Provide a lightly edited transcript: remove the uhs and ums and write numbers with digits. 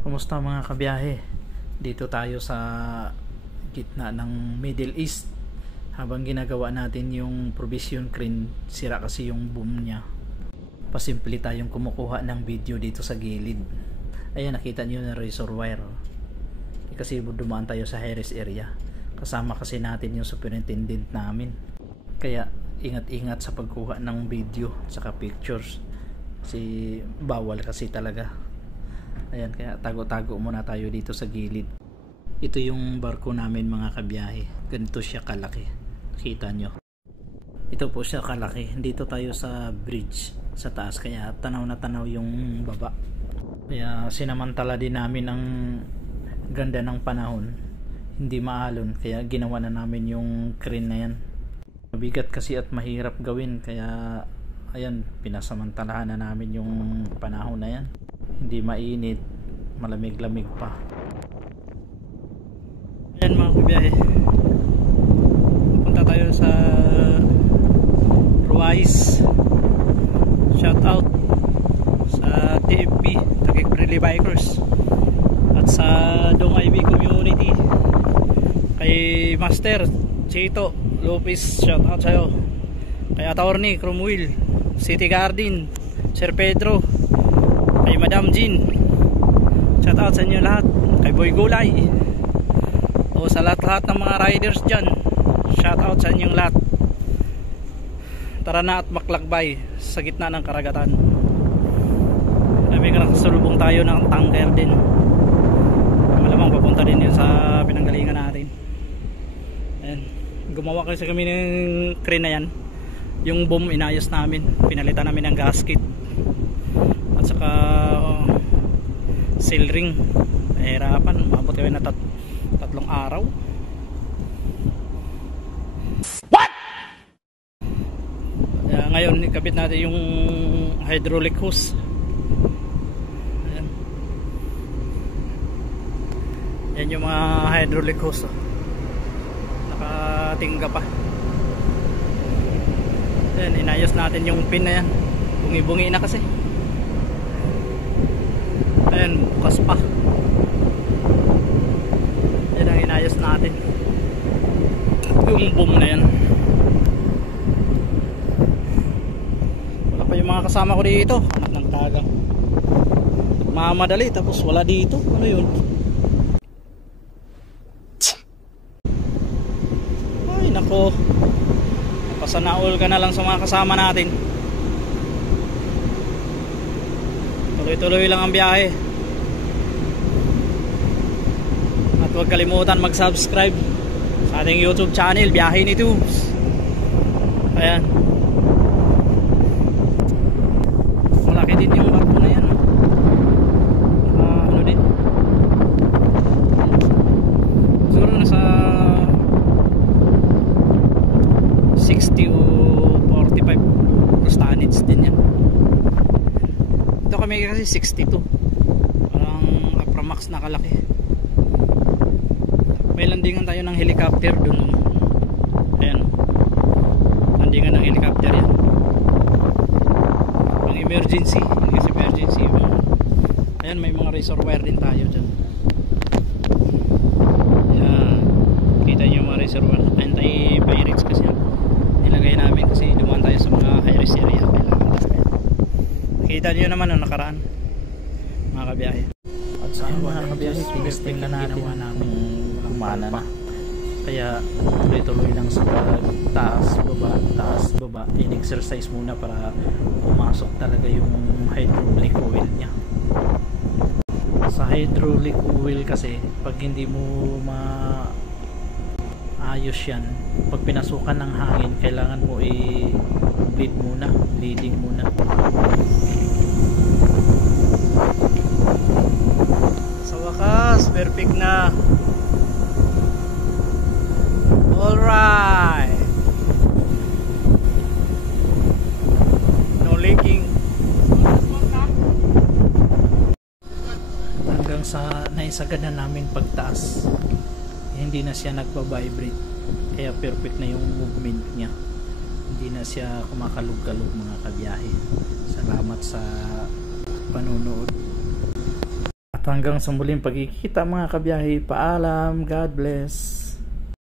Kumusta mga kabiyahe? Dito tayo sa gitna ng Middle East. Habang ginagawa natin yung provision crane, sira kasi yung boom niya. Pasimple tayong kumukuha ng video dito sa gilid. Ayan, nakita niyo na razor wire. Kasi dumaan tayo sa high-risk area. Kasama kasi natin yung superintendent namin. Kaya ingat-ingat sa pagkuha ng video saka pictures. Kasi bawal kasi talaga. Ayan, kaya tago-tago muna tayo dito sa gilid. Ito yung barko namin mga kabiyahe. Ganito siya kalaki. Nakita nyo. Ito po siya kalaki. Dito tayo sa bridge sa taas. Kaya tanaw na tanaw yung baba. Kaya sinamantala din namin ang ganda ng panahon. Hindi maalon. Kaya ginawa na namin yung crane na yan. Mabigat kasi at mahirap gawin. Kaya ayan, pinasamantalahan na namin yung panahon na yan. Hindi mainit, malamig-lamig pa. Ayan mga kabiyahe, pupunta tayo sa Ruwais. Shout out sa TFB, Taguig Friendly Bikers, at sa Dongay B Community, kay Master Chito Lopez, shout out sa'yo, kay Attorney Cromwell, City Garden, Sir Pedro, kay Madam Jean, shout out sa inyo lahat, kay Boy Gulay, o sa lahat ng mga riders dyan, shout out sa inyong lahat. Tara na at maklagbay sa gitna ng karagatan. May nakasalubong tayo ng tanker din, malamang papunta din yun sa pinanggalingan natin. Ayan, gumawa kasi kami ng crane na yan. Yung boom inayos namin, pinalitan namin ng gasket at saka seal ring. Nahirapan, maabot kami na tatlong araw. What? Kaya ngayon ikabit natin yung hydraulic hose. Ayan. Yan yung mga hydraulic hose, nakatingga pa. Ayan, inayos natin yung pin na yan. Bungi-bungi na kasi. Ayan, bukas pa. Yan ang inayos natin, yung boom na yan. Wala pa yung mga kasama ko dito. Anak ng tagang mamadali tapos wala dito. Ano yun? Ay nako, pasanaol ka na lang sa mga kasama natin. Tuloy-tuloy lang ang biyahe. At huwag kalimutan mag-subscribe sa ating YouTube channel, Biyahe ni Tubes. Ayan, malaki din yung barko na yan, ano din, siguro nasa 60 o 45 tonnage din yan. Ito kami kasi 62, parang Apromax na kalaki. May landingan tayo ng helicopter dun. Ayan, landingan ng helicopter yan, pang emergency, kasi emergency. Ayan, may mga razor wire din tayo dyan. Ayan, kita nyo yung mga razor wire, anti-pirates kasi nilagay namin kasi dumaan tayo sa mga high-risk area. Kita nyo naman ang nakaraan mga kabiyahe. At sa mga kabiyahe, tinisting na natin namin kumana na. Kaya tuloy-tuloy lang sa taas baba. In-exercise muna para pumasok talaga yung hydraulic oil nya. Sa hydraulic oil kasi pag hindi mo maayos yan, pag pinasukan ng hangin, kailangan mo bleeding muna. Sa wakas, perfect na. Alright, no leaking. Hanggang sa naisagad na namin pagtaas, hindi na siya nagpa-vibrate, kaya perfect na yung movement niya. Hindi na siya kumakalog-kalog mga kabiyahe. Salamat sa panonood. At hanggang sa muling pagkikita mga kabiyahe, paalam, God bless.